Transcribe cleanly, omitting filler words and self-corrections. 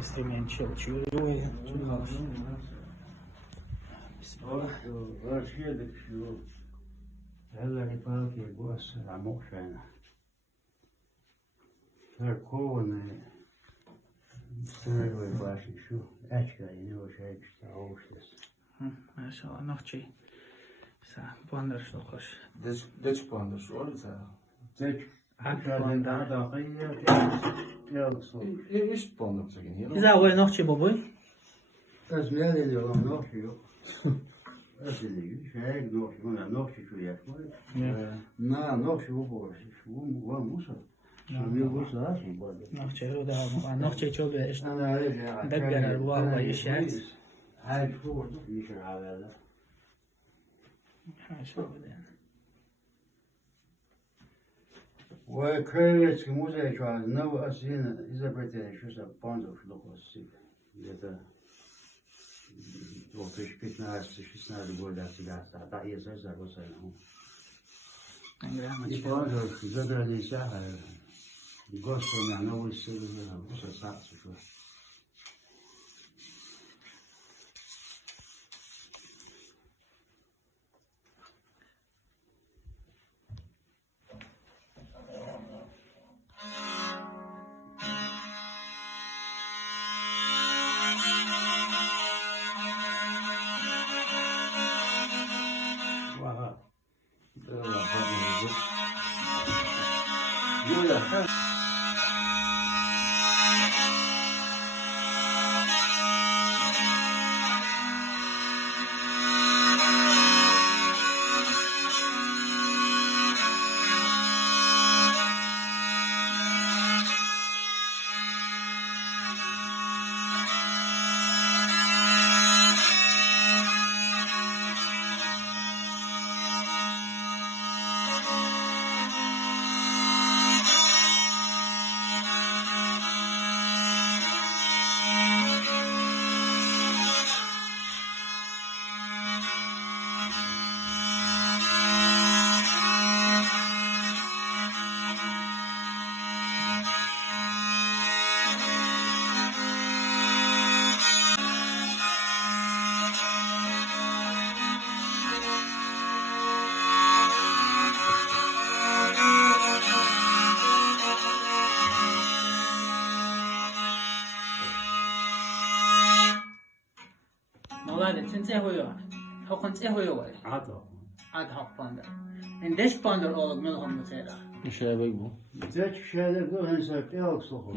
استمين تشيل بسم الله. رشيدك شو هلا يبالك يقوس عموشنا فركون سنوي باشي شو أشكا ينو شيء تعوش بس ما شاء الله نحكي سا باندرش نخش دش باندرش orada. تك عقل دقيقة يلا صوت İş باندرش yani. إذا هو نحكي بابوي أزميل اللي هو نوشي أزلي شيء نوشي هنا نوشي شو يشوي نا نوشي هو شو هو موسى شو موسى هاشي برضه نحكي هو ده نحكي شو بيش أنا أرجع دقر الواقع يشاكس هاي شو برضه يشرع هذا شو بدنا وكريت موزة شو نو أسين إذا بدي شو سب باندو شو لقوسي إذا وفيش بيتنا شسنا الجول ده سيجار تا يزر وصلنا باندو زادر لي ساعة يقصو معنا ويصير وش ساعة شو مولاد تنتهي هو هو كنت هو عاد حق باندر إن دش باندر أول منهم مثلا İşe bak bu. تك شهادة هنسى بتاعك صخور